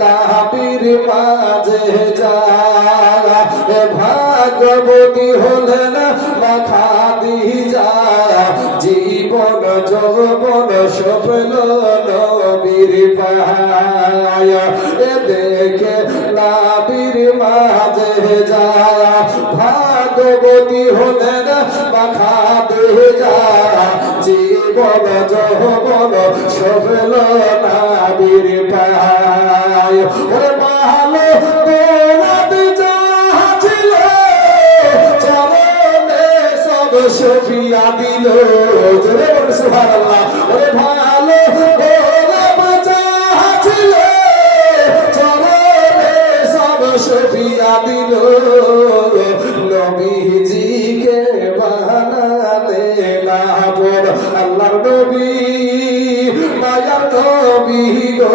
নাবির মাঝে যায় ভাগবতী হলেন মাথা দিয়ে যায় জীবন যৌবন সফল নবীর পায় দেখে নাবির মাঝে যায় ভাগবতী হলেন মাথা দিয়ে যায় জীবন যৌবন সফল নবীর পায় ওরে ভালো গোলাপি জাহাজিল চরণে সব সফিয়া দিল জোরে বল সুবহানাল্লাহ ওরে ভালো গোলাপ জাহাজিল চরণে সব সফিয়া দিল নবীজিকে বানালে না বল আল্লাহর নবী মায়ার নবী গো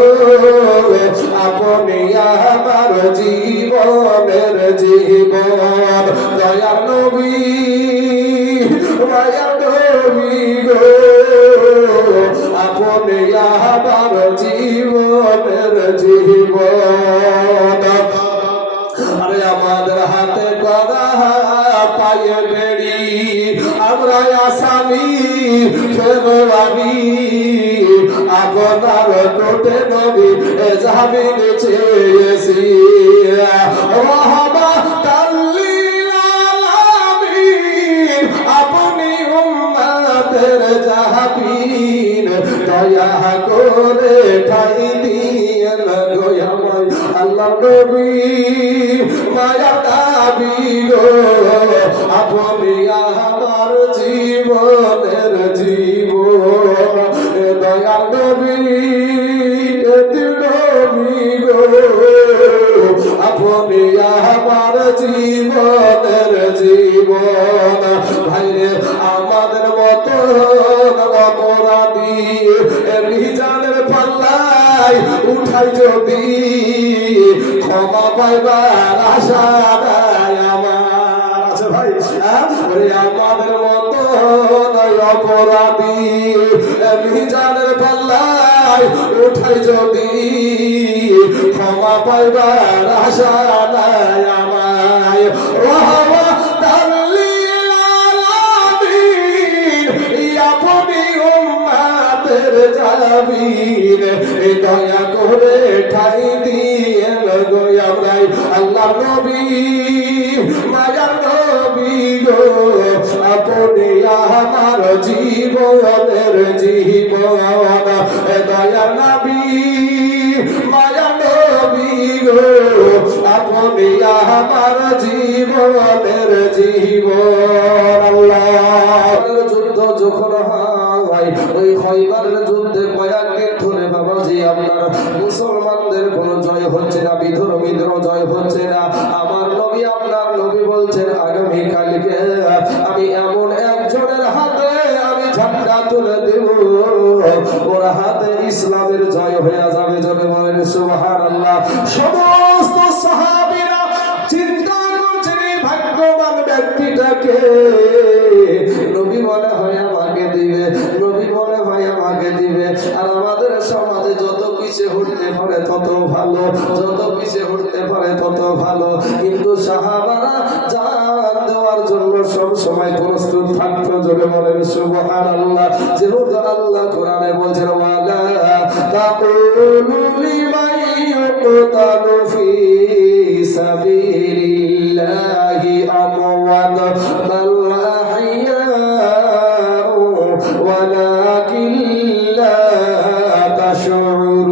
আপনি আমার জীবনের জীবন দয়ার নবী মায়ার নবী গো আপনি আমার জীবনের জীবন আরে আমাদের হাতে করা পায়ে বেড়ি আমরা আসামি ফেব্রুয়ারি আপনার কোটে নবী জামিন চেয়েছি রাহমাতাল্লিল আলামিন আপনি উম্মতের জাহাবীর দয়া করে ঠাই দিয়েন গোয়াময় আল্লাহ নবী মায়া নবী গো আপনি আমার জীবনের জীবন দয়া নবী নবী গো আপনি আমার জীবনের জীবন ভাইরে আমাদের মতো অপরাধী মিজানের পাল্লায় উঠাই যদি ক্ষমা পাইবার আশা নাই আমার আছে ভাই ওরে আমাদের মতো অপরাধী মিজানের পাল্লায় উঠাই যদি ক্ষমা পাইবার আশা নাই আমায় রাহমাতাল্লিল আলামিন আপনি উম্মতের জামিন দয়া করে ঠাই দিয়েন গো আমরাই আল্লাহ নবী মায়ার নবী গো আপনি আমার জীবনের জীবন দয়া নবী মায়া নবী গো আপনি আমার জীবনের জীবন আল্লাহ যুদ্ধ যখন হয় ওই খয়বারের যুদ্ধে কয়েকদিন ধরে বাবাজি আপনার মুসলমানদের কোনো জয় হচ্ছে না বিধর্মীদের জয় হচ্ছে না আমার নবী আপনার নবী বলছেন আগামী কালকে আমি এমন একজনের হাতে আমি ঝান্ডা তুলে দেব ওর হাতে ইসলামের জয় হয়ে যাবে যাবে বলেন সুবহানাল্লাহ সমস্ত সাহাবীরা চিন্তা করছেন এই ভাগ্যবান ব্যক্তিটাকে নবী মনে হয় আমাকে দিবে নবী মনে হয় আমাকে দিবে আর আমাদের সমাজে যত পিছে হতে পারে তত ভালো যত পিছে হতে পারে তত ভালো কিন্তু সাহাবারা জান দেওয়ার জন্য সব সময় প্রস্তুত থাকতো জোরে বলেন সুবহানাল্লাহ যেহেতু আল্লাহ কোরআনে বলছেন ওয়ালা তাকুলু লিমান ইউকতালু ফি সাবিলিল্লাহি আমওয়াত বাল আহইয়াউ ওয়ালাকিন লা তাশউরুন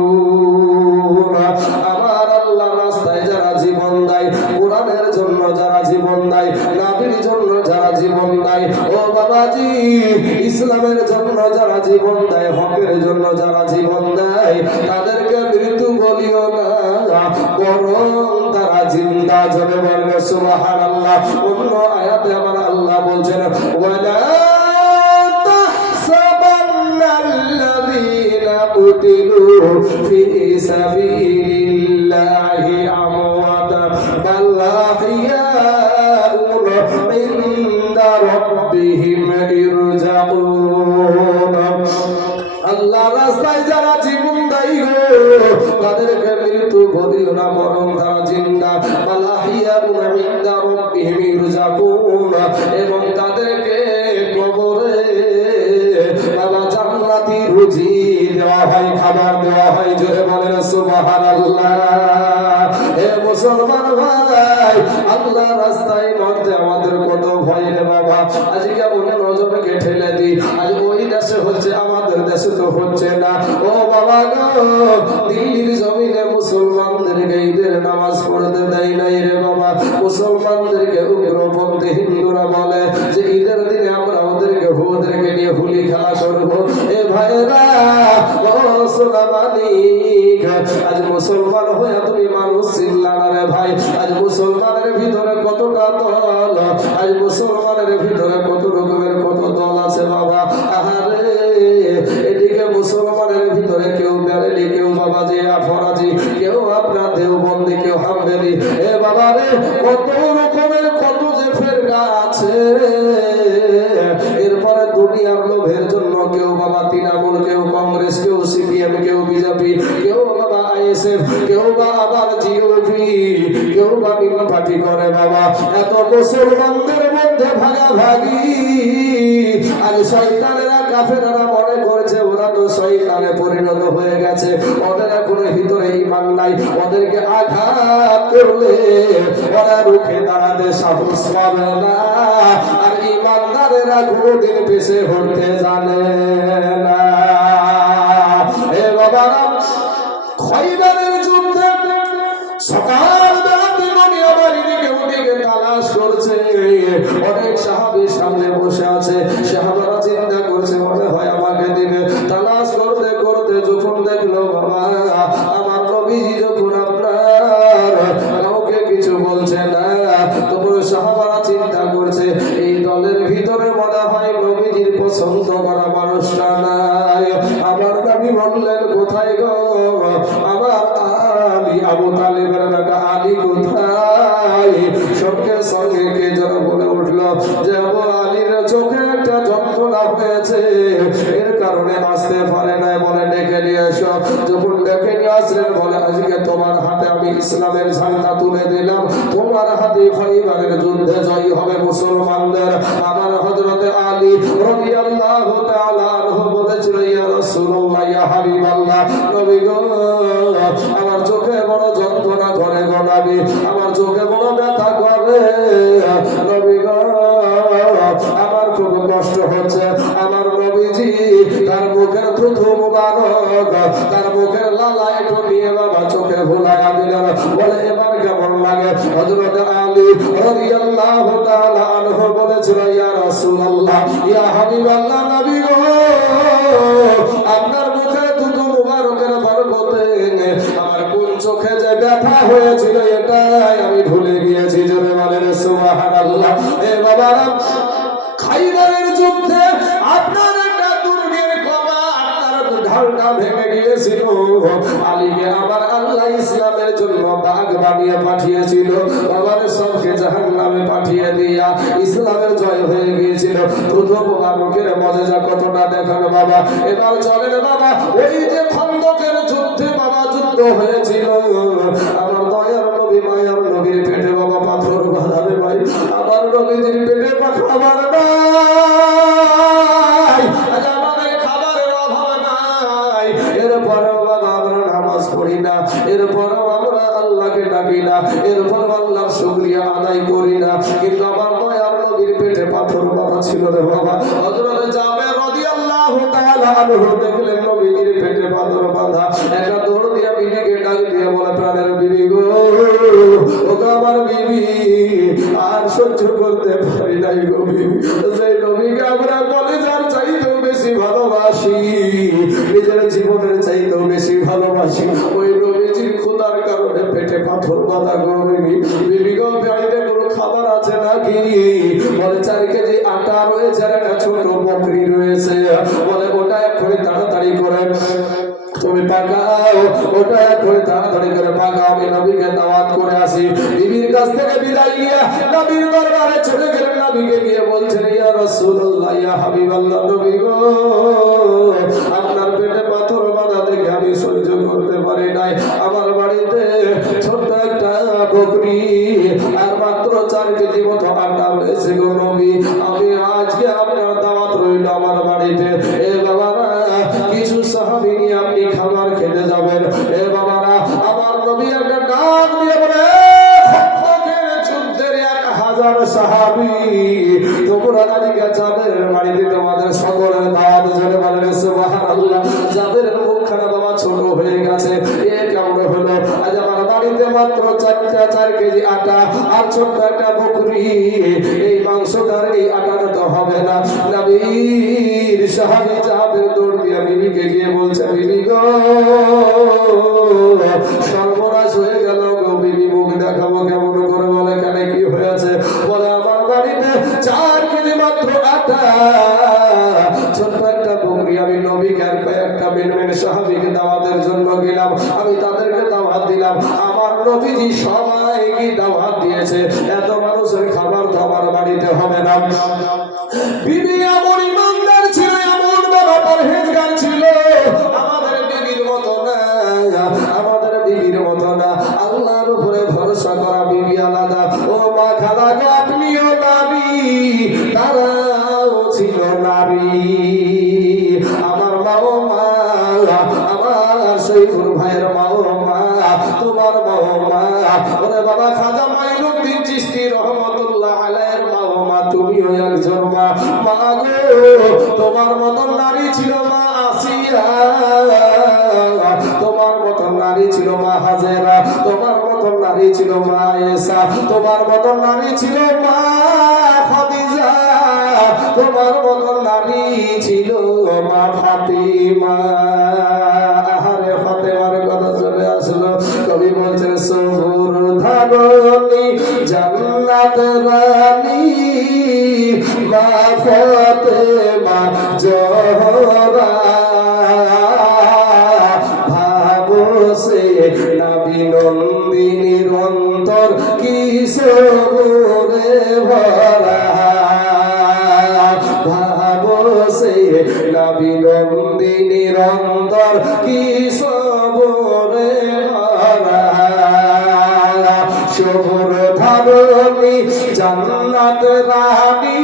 আমার আল্লাহর রাস্তায় যারা জীবন দেয় কোরআনের জন্য যারা জীবন দেয় নবীর জন্য যারা জীবন দেয় ও বাবাজি ইসলামের জন্য যারা জীবন দেয় হকের জন্য যারা জীবন দেয় তাদেরকে মৃত্যু বলিও না বরং তারা জিন্দা জনে বলবে সুবহানাল্লাহ অন্য আয়াতে আমার আল্লাহ বলছেন ওয়ালা তাহসাবান্নাল্লাযীনা কুতিলু ফি সাবিলিল্লাহি আমওয়াতা বাল আহইয়াউন ইনদা রাব্বিহিম ইরজাউন আল্লাহ রাস্তায় যারা জীবন দেয় গো তাদেরকে তাদেরকে মৃত্যু বলিও না, বরং তারা জিন্দা। মালাহিয়াউন ইনদা রাব্বিহিম ইরজাকুন, এবং তাদেরকে কবরে বাবা জান্নাতি রুজি দেওয়া হয়, খাবার দেওয়া হয়। জোরে বলেন সুবহানাল্লাহ। হে মুসলমান ভাই, আল্লাহ রাস্তায় মরতে আমাদের কত ভয় রে বাবা। আজকে মনে নজরকে ঠেলে দিই, আজ ওই দেশে হচ্ছে, আমাদের দেশে তো হচ্ছে না। ও বাবা গো, দিল্লির জমিনে মুসলমানদেরকে ঈদের নামাজ পড়তে দেয় নাই রে বাবা। মুসলমানদেরকে উগ্রপন্থী হিন্দুরা বলে যে ঈদের দিনে আমরা ওদেরকে নিয়ে হুলি খেলা করবো। এ ভাইরা, ও সোনামানিক, আজ মুসলমান হয়ে তুমি মানুষ চিনলা না রে ভাই। আজ মুসলমানের ভিতরে কতটা দল, আজ মুসলমানের ভিতরে কত রকমের কত দল আছে বাবা। আহারে, এদিকে মুসলমানের ভিতরে কেউ বেরেলি, কেউ বাবা যে ফরাজি, কেউ আপনার দেওবন্দি, কেউ হামবেলি। এ বাবা রে, কত রকমের কত যে ফেরকা আছে। এরপরে দুনিয়ার লোভের জন্য কেউ বাবা তৃণমূল, কেউ কংগ্রেস, কেউ সিপিএম, কেউ বিজেপি, কেউ বাবা আইএসএফ, কেউ বা আবার জিওপি, কেউ বা বিভিন্ন পার্টি করে বাবা। এত মুসলমানদের মধ্যে ভাগাভাগি। আজ শয়তানেরা, কাফেরেরা মনে করছে ওরা তো শয়তানে পরিণত হয়ে গেছে, ওদের কোনো ভিতরে ঈমান নাই, ওদেরকে আঘাত করলে ওরা রুখে দাঁড়াতে সাহস পাবে না। আর ঈমানদারেরা কোনোদিন পিছে হতে জানে না। এ বাবারা, খয়বরের যুদ্ধে সকালবেলাতে নবী আমার এদিকে ওদিকে তালাশ করছে। অনেক সাহাবী সামনে বসে আছে, সাহাবারা চিন্তা করছে মনে হয় আমাকে দিবে। তালাশ করতে করতে যখন দেখলো বাবা আমার নবীজি যখন আপনার কাউকে কিছু বলছে না, তখন সাহাবারা চিন্তা করছে এই দলের ভিতরে মনে হয় নবীজির পছন্দ করা মানুষটা নাই। আমার নবী বললেন কোথায় গো আমার আলী, আবু তালিবের বেটা আলী কোথায়? সঙ্গে সঙ্গে কে যেন বলে উঠলো যে আবু আলীর চোখে একটা যন্ত্রণা হয়েছে, এর কারণে আসতে পারে না, বলে ডেকে নিয়ে এসো। যখন ডেকে নিয়ে আসলেন বলে আজকে তোমার হাতে আমি ইসলামের ঝান্ডা তুলে দিলাম, তোমার হাতে খয়বরের যুদ্ধে জয় হবে মুসলমানদের। আমার হযরতে আলী রাদিয়াল্লাহু তাআলা আনহু বলেছিল ইয়া রাসূলুল্লাহ, ইয়া হাবিবাল্লাহ, নবী গো আমার চোখে বড় যন্ত্রণা করে গো নবী, আমার চোখে বড় ব্যথা করে নবী গো, আমার খুব কষ্ট হচ্ছে। আমার নবীজি তার মুখের থুথু মুবারক, তার মুখের লালা একটু নিয়ে বাবা চোখে ভুলাইয়া দিলেন, বলে এবার কেমন লাগে? হযরত আলী রাদিয়াল্লাহু তাআলা আনহু বলেছিল ইয়া রাসূলুল্লাহ, ইয়া হাবিবাল্লাহ, নবী গো আপনার মুখের থুথু মুবারকের বরকতে আমার কোন চোখে যে ব্যথা হয়েছিল এটাই আমি ভুলে গিয়েছি। জোরে বলেন সুবহানাল্লাহ। এ বাবা, খয়বরের যুদ্ধে আপনার একটা দুর্গের কমার, তার ঢালটা ভেঙে গিয়েছিল। আলীকে আমার আল্লাহ ইসলামের জন্য বাগ বানিয়ে পাঠিয়েছিল, বাবার সবকে জাহান্নামে পাঠিয়ে দিয়া ইসলামের জয় হয়ে গিয়েছিল। প্রথম মুবারকের মজা কতটা দেখার বাবা। এবার চলেন বাবা, ওই যে খন্দকের যুদ্ধে বাবা যুদ্ধ হয়েছিল, আমার দয়ার নবী মায়ার নবীর পেটে বাবা পাথর বাঁধাবে ভাই, আমার নবীর পেটে পাথর আমার নাই, আজ আমাদের খাবারের অভাব নাই। এরপরেও বাবা আমরা নামাজ পড়ি না, এরপরেও আমরা আল্লাহকে ডাকি না, এরপরেও আল্লাহর শুকরিয়া আদায় করি না, কিন্তু আমার দয়ার নবীর পেটে পাথর বাবা ছিল রে বাবা। হযরত জাবের রাদিয়াল্লাহু তাআলা আনহু দেখলেন নবীর পেটে পাথর বাঁধা, একটা দৌড় দিয়ে বিবিকে ডাক দিয়ে বলে প্রাণের বিবি গো, ও আমার বিবি আর সহ্য করতে পারি নাই গো বিবি, সেই নবীকে আমরা কলেজার চাইতেও বেশি ভালোবাসি, নিজের জীবনের চাইতেও বেশি ভালোবাসি, ওই নবীজির খোদার কারণে পেটে পাথর বাঁধা গো বিবি। বিবি গো বাড়িতে কোনো খাবার আছে নাকি? বলে 4 কেজি আটা রয়েছে, একটা ছোট বকরি রয়েছে, বলে ওটা এক্ষুনি তাড়াতাড়ি করে তুমি পাকাও, ওটা করে তাড়াতাড়ি করে পাকাও, আমি নবীকে দাওয়াত করে আসি। বিবির কাছ থেকে বিদায় নিয়ে নবীর দরবারে চলে গেলেন। নবীকে গিয়ে বলছেন ইয়া রাসূলুল্লাহ, ইয়া হাবিবাল্লাহ, নবী গো আপনার পেটে পাথর বাঁধা দেখে আমি সহ্য করতে পারি নাই, আমার বাড়িতে ছোট্ট একটা বকরি আর মাত্র 4 কেজি মতো আটা রয়েছে গো নবী। আমি আজকে আপনার দাওয়াত রইল আমার বাড়িতে। এ বাবারা কিছু সাহাবী নিয়ে আপনি খাবার খেতে যাবেন। এ বাবারা আমার নবী একটা ডাক দিয়ে বলে, যুদ্ধের 1000 সাহাবী তোমরা আজকে যাদের বাড়িতে তোমাদের সকলের দাওয়াত জন্য বলেন সুবহানাল্লাহ। যাদের মুখখানা বাবা ছোট হয়ে গেছে, এ কেমন হলো? আজ আমার বাড়িতে মাত্র 4 কেজি আটা আর ছোট্ট একটা বকরি, এই মাংসটার এই আটাটা তো হবে না। নবীর সাহাবী যাদের দৌড় দিয়ে বিবিকে গিয়ে বলছে, বিবি গো সর্বনাশ হয়ে গেল গো বিবি, মুখ দেখাবো কেমন করে? বলে কেন, কি হয়েছে? বলে আমার বাড়িতে 4 কেজি মাত্র আটা, ছোট্ট একটা বকরি। আমি নবীকে আর কয়েকটা বেনমেন সাহাবীকে দাওয়াতের জন্য গেলাম, আমি তাদেরকে দাওয়াত দিলাম। আমার নবীজি সবাইকে দাওয়াত দিয়েছে, এত মানুষের খাবার তো আমার বাড়িতে হবে না। বিবি এমন ইমানদার ছিল, এমন বাবা পরহেজগার ছিল, আমাদের বিবির মতো না, আমাদের বিবির মতো না। আল্লাহর উপরে ভরসা করা বিবি আলাদা। ও মা খালাকে আপনিও নারী, তারাও ছিল নারী। আমার মা ও মা, আমার শৈখুর ভাইয়ের মা ও মা, তোমার মা ও মা, ওরে বাবা খাজা মাইনুদ্দিন চিশতি রহমাতুল্লাহ আলাইহির মা ও মা, তুমিও একজন মা। মা গো তোমার মতন নারী ছিল মা আসিয়া, তোমার মতন নারী ছিল মা হাজেরা, তোমার মতন নারী ছিল মা আয়েশা, তোমার মতন নারী ছিল মা খাদিজা, তোমার মতন নারী ছিল মা ফাতিমা। আহারে ফাতেমার কথা চলে আসলো। কবি বলছেন, সবুর ধারণী জান্নাত রানী মা ফাতেমা জোহরা, ভাবো সে নবী নন্দিনীর অন্তর কি সবুরে ভরা, ভাবো সে নবী নন্দিনীর অন্তর কি সবুরে ভরা। সবুর ধারণী জান্নাত রানী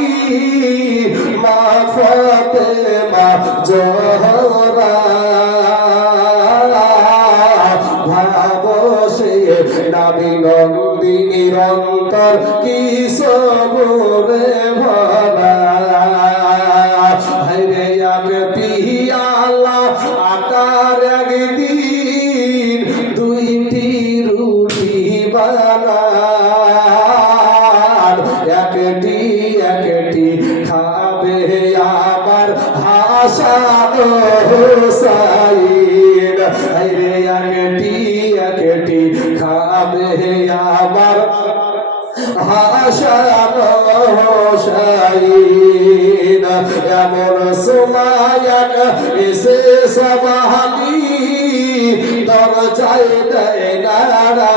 মা ফাতেমা জোহরা, ভাবো সে নবী নন্দিনীর অন্তর কি সবুরে ভরা। হায়রে আগে পিয়ালা আটার একদিন 2টি রুটি বানান, একটি একটি খাবে আমার হাসান হোসাইন। হায়রে একটি একটি খাবে আমার হাসান হোসাইন। এমন সময় এসে সবাই দরজায় দেয় নাড়া,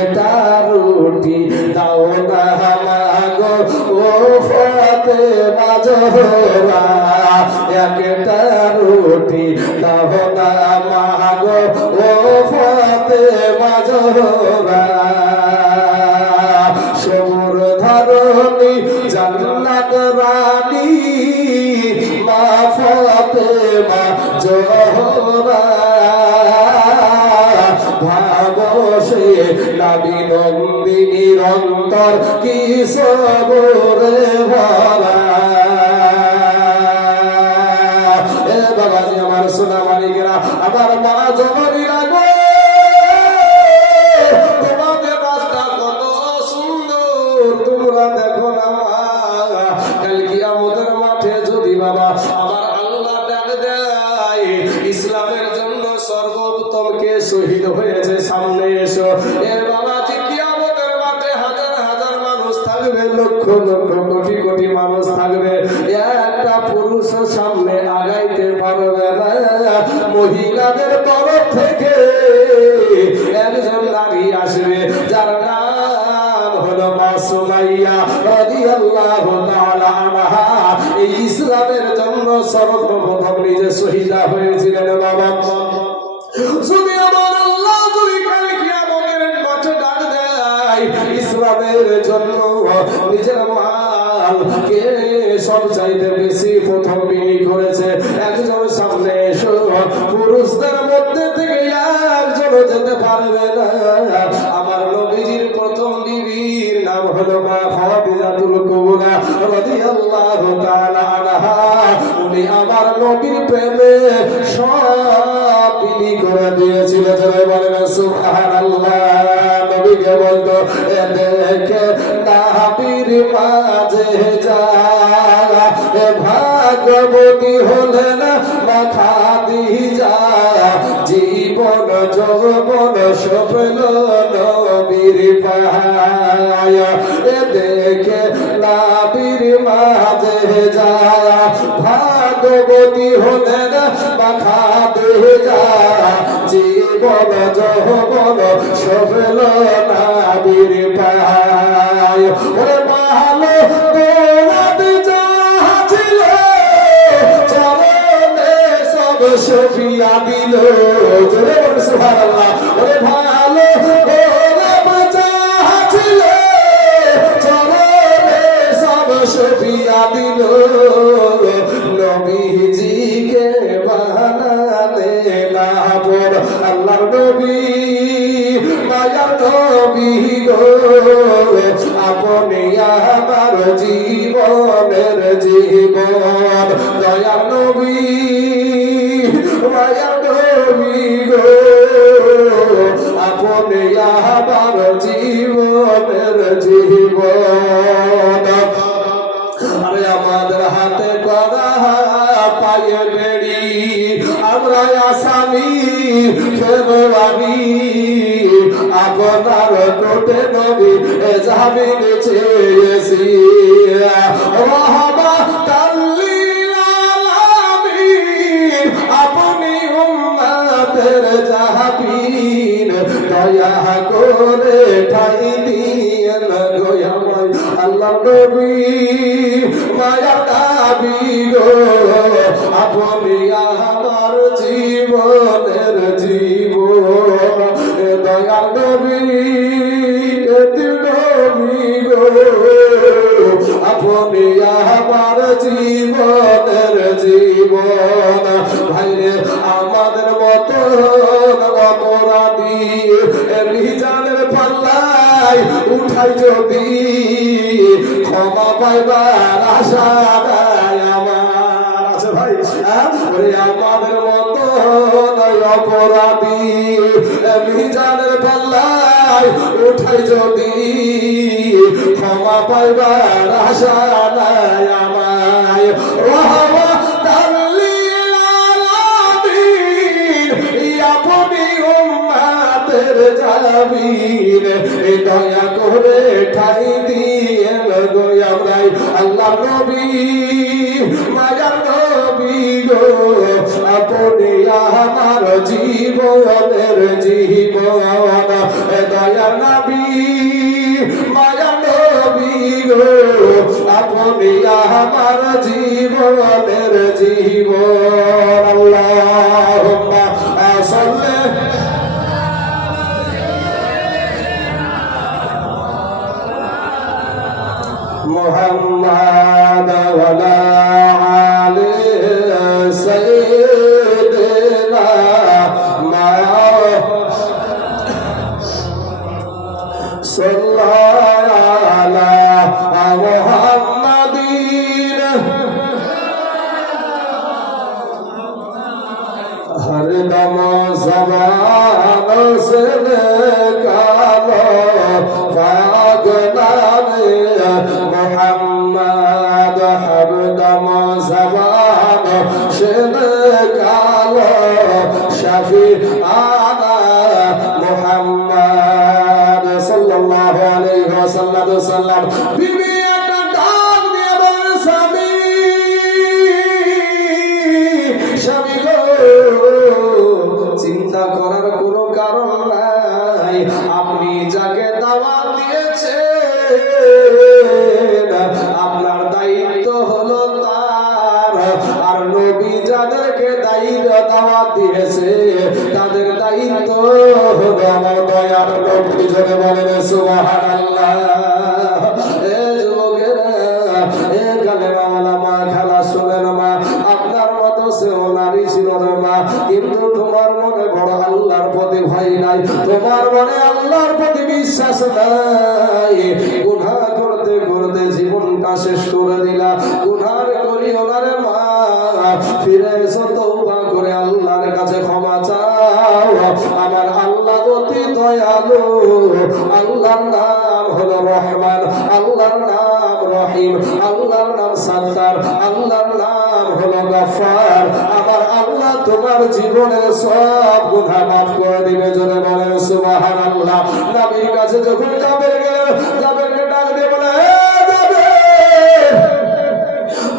একটা রুটি দাও না মাগো ও ফাতেমা জোহরা, একটা রুটি দাও না মাগো ও ফাতেমা জোহরা। সবুর ধারণী জান্নাত রানী মা ফাতেমা জোহরা, ভাবো সে নবী নন্দিনীর অন্তর কি সবুরে ভরা। এ বাবাজি আমার সোনা মানিকেরা, আমার মা জননীরা গো, তোমাদের রাস্তা কত সুন্দর, তোমরা দেখো না মা। কাল কিয়ামতের মাঠে যদি বাবা আমার আল্লাহ ডাক দেয়, ইসলামের জন্য সর্বোত্তমকে শহীদ হয়েছে সামনে এসো। এ বাবাজি কিয়ামতের মাঠে হাজার হাজার মানুষ থাকবে, লক্ষ লক্ষ কোটি কোটি মানুষ থাকবে, একটা পুরুষ সামনে আগাইতে পারবে না। মহিলাদের তরফ থেকে একজন নারী আসবে, যার নাম হলো মা সুমাইয়া রাদিয়াল্লাহু তাআলা আনহা। এই ইসলামের জন্য সর্বপ্রথম নিজে শহীদা হয়েছিলেন বাবা। ইনকামের জন্য নিজের মালকে সব চাইতে বেশি প্রথম বিলি করেছে। একজন সামনে এসো, পুরুষদের মধ্যে থেকে একজন যেতে পারবে না। আমার নবীজির প্রথম বিবির নাম হলো মা খাদিজাতুল কুবরা রাদিয়াল্লাহু তাআলা আনহা। উনি আমার নবীর প্রেমে সব বিলি করে দিয়েছিলেন। বলেন সুবহানাল্লাহ। নবীকে বলতো এ দেখে নাবির মাঝে যায়, এ ভাগবতী হলেন মা খাদিজা, জীবন যৌবন সফল নবীর পায়। এ দেখে নাবির মাঝে যায়, ভাগবতী হলেন মা খাদিজা, জীবন যৌবন সফল নবীর পায়। ওরে ভালো গোলাপি ছিল, চরণে সব সফিয়া দিল। জোরে বল সুবহানাল্লাহ। ওরে ভালো গোলাপ ছিল, চরণে সব সফিয়া দিল। নবীজিকে বানাতে না পর আল্লাহর নবী মায়ার নবী গো, আপনি আমার জীবনের জীবন। দয়ার নবী মায়ার নবী গো, আপনি আমার জীবনের জীবন। আরে আমাদের হাতে করা পায়ে বেড়ি, আমরা আসামি ফেব্রুয়ারি, আপনার টোটে নবী জামিন চেয়েছি। রাহমাতাল লিল আলামিন, আপনি উম্মতের জাহাবীন, দয়া করে ঠাই দিয়েন গো আমার আল্লাহ নবী মায়া নবী গো, আপনি আমার জীবনের জীবন। দয়া নবী নবী গো, আপনি আমার জীবনের জীবন। ভাইরে আমাদের মতো অপরাধী মিজানের পাল্লায় উঠাই যদি, ক্ষমা পাইবার আশা নাই আমার। আছে ভাই, আমাদের মতো অপরাধী মিজানের পাল্লায় উঠাই যদি, ক্ষমা পাইবার আশা নাই আমায়। রাহমাতাল লিল আলামিন, আপনি উম্মতের জামিন, দয়া করে ঠাই দিয়েন গো আমরাই আল্লাহ নবী মায়ার নবী গো, আপনি আমার জীবনের জীবন। দয়া নবী মায়া নবী গো, আপনি আমার জীবনের জীবন। আল্লাহুম্মা সাল্লি মুহাম্মাদ ওয়ালা আলি সাইয়্যিদিনা সাল্লাল্লাহু আলা মুহাম্মাদিন। হরদম জবান से निकालो पाक नामे मोहम्मद, हरदम जबान से निकालो शफीआना मोहम्मद सल्लल्लाहु अलैहि वसल्लम। बीबी একটা ডাক দিয়ে বলেন, স্বামী স্বামী গো, চিন্তা করার কোনো কারণ নাই। আপনি যাকে দাওয়াত দিয়েছেন আপনার দায়িত্ব হলো তার, আর নবী যাদেরকে দাওয়াত দিয়েছে তাদের দায়িত্ব হলো আমার দয়ার নবী। জোরে বলেন সুবহানাল্লাহ। তোমার মনে বড় আল্লাহর প্রতি ভয় নাই, তোমার মনে আল্লাহর প্রতি বিশ্বাস নাই। গুনাহ করতে করতে জীবনটা শেষ করে দিলা। গুনাহ করিও না রে মা, ফিরে এসো তওবা করে আল্লাহর কাছে ক্ষমা চাও। আমার আল্লাহ অতি দয়ালু, আল্লাহর নাম হলো রহমান, আল্লাহর নাম রহিম, আল্লাহর নাম সাত্তার, আল্লাহর নাম হলো গফফার। আমার আল্লাহ তোমার জীবনের সব গুনাহ মাফ করে দিবে। জোরে বলেন সুবহানাল্লাহ। নবীর কাছে যখন জাবের গেলেন, জাবেরকে ডাক দিয়ে বলে,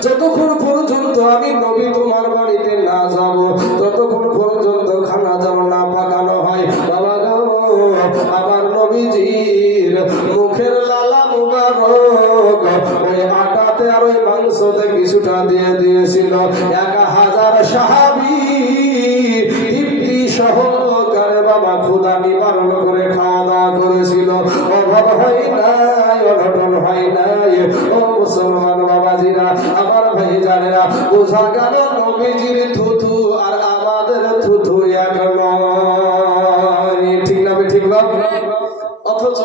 যতক্ষণ পর্যন্ত আমি নবী তোমার বাড়িতে না যাব, ততক্ষণ পর্যন্ত খানা যেন না পাকানো হয়। বাবা গো, আমার নবীজির মুখের লালা মুবারক ওই আটাতে আর ওই মাংসতে কিছুটা দিয়ে দিয়েছিল। 1000 সাহাবী তৃপ্তি সহকারে বাবা ক্ষুধা নিবারণ করে খাওয়া দাওয়া করেছিল। অভাব হয় নাই, অনটন হয় নাই। ও মুসলমান বাবাজিরা, আমার ভাই জানেরা, বোঝা গেল নবীজির থুথু আর আমাদের থুথু এক নয়। ঠিক না ঠিক না? অথচ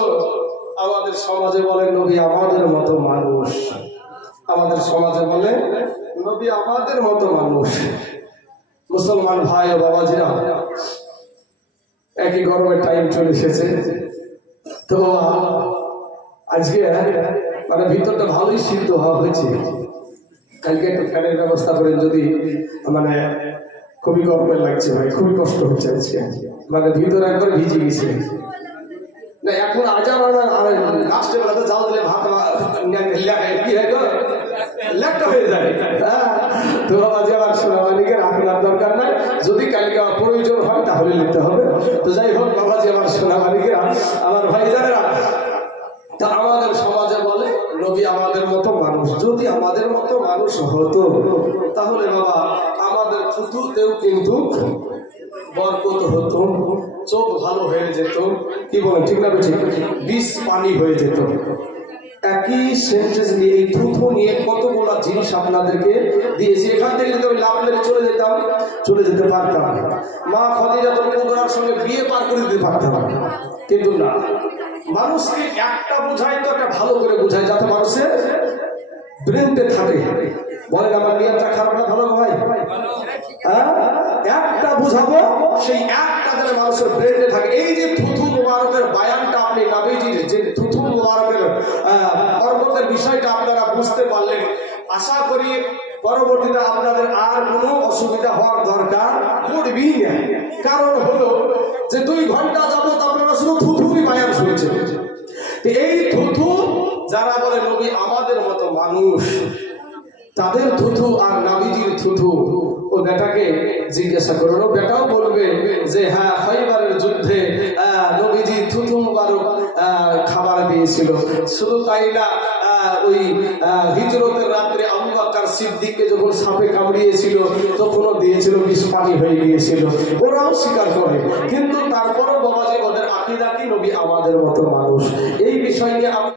আমাদের সমাজে বলে নবী আমাদের মতো মানুষ, আমাদের সমাজে বলে নবী আমাদের মতো মানুষ। মুসলমান ভাই ও বাবাজিরা, একই গরমের টাইম চলে এসেছে। তো আজকে মানে ভিতরটা ভালোই সিদ্ধ হওয়া হয়েছে। কালকে একটু ফ্যানের ব্যবস্থা করেন, যদি মানে খুবই গরমে লাগছে ভাই, খুবই কষ্ট হচ্ছে আজকে, মানে ভিতরে একবার ভিজে গেছে। না এখন আজান লাস্টের বেলাতে জাল দিলে ভাত কি হয় গো, লেখটা হয়ে যায়। তো আজ আমার সোনামানিকে রাখার দরকার নাই, যদি কালকে প্রয়োজন হয় তাহলে লিখতে হবে। তো যাই হোক বাবাজি, আমার সোনামানিকে, আমার ভাই জানেরা, তা আমাদের সমাজে বলে নবী আমাদের মতো মানুষ। যদি আমাদের মতো মানুষ হতো তাহলে বাবা আমাদের থুতুতেও কিন্তু বরকত হতো, চোখ ভালো হয়ে যেত। কি বলেন ঠিক না? ঠিক, বিষ পানি হয়ে যেত। একই সেন্টেন্স নিয়ে, এই থুথু নিয়ে কতগুলো জিনিস আপনাদেরকে দিয়েছি। এখান থেকে যদি আমি লাভ মেরে চলে যেতে পারতাম, মা খাদিজাতুল কুবরার সঙ্গে বিয়ে পার করে দিতে পারতাম, কিন্তু না। মানুষকে একটা বোঝাই তো একটা ভালো করে বোঝায়, যাতে মানুষের ব্রেনতে থাকে। বলেন আমার নিয়তটা খারাপ না ভালো ভাই? একটা বুঝাবো, সেই একটা যেন মানুষের ব্রেনে থাকে। এই যে থুথু মুবারকের বায়ানটা আপনি নবীজির যে থুথু মুবারকের বরকতের বিষয়টা আপনারা বুঝতে পারলেন। আশা করি পরবর্তীতে আপনাদের আর কোনো অসুবিধা হওয়ার দরকার পড়বেই না। কারণ হলো যে 2 ঘন্টা যাবত আপনারা শুধু থুথুরই বায়ান শুনছেন। এই থুথু যারা বলে নবী আমাদের মতো মানুষ, তাদের থুথু আর নবীজির থুথু, ও বেটাকে জিজ্ঞাসা করলো, বেটাও বলবে যে হ্যাঁ খাইবারের যুদ্ধে নবীজি থুথু মুবারক খাবার দিয়েছিল। শুধু তাই না, ওই হিজরতের রাত্রে আবু বকর সিদ্দিককে যখন সাপে কামড়িয়েছিল তখনও দিয়েছিল, বিষ পানি হয়ে গিয়েছিল। ওরাও স্বীকার করে, কিন্তু তারপরও বাবাজি ওদের আকীদা কি নবী আমাদের মতো মানুষ। এই বিষয় নিয়ে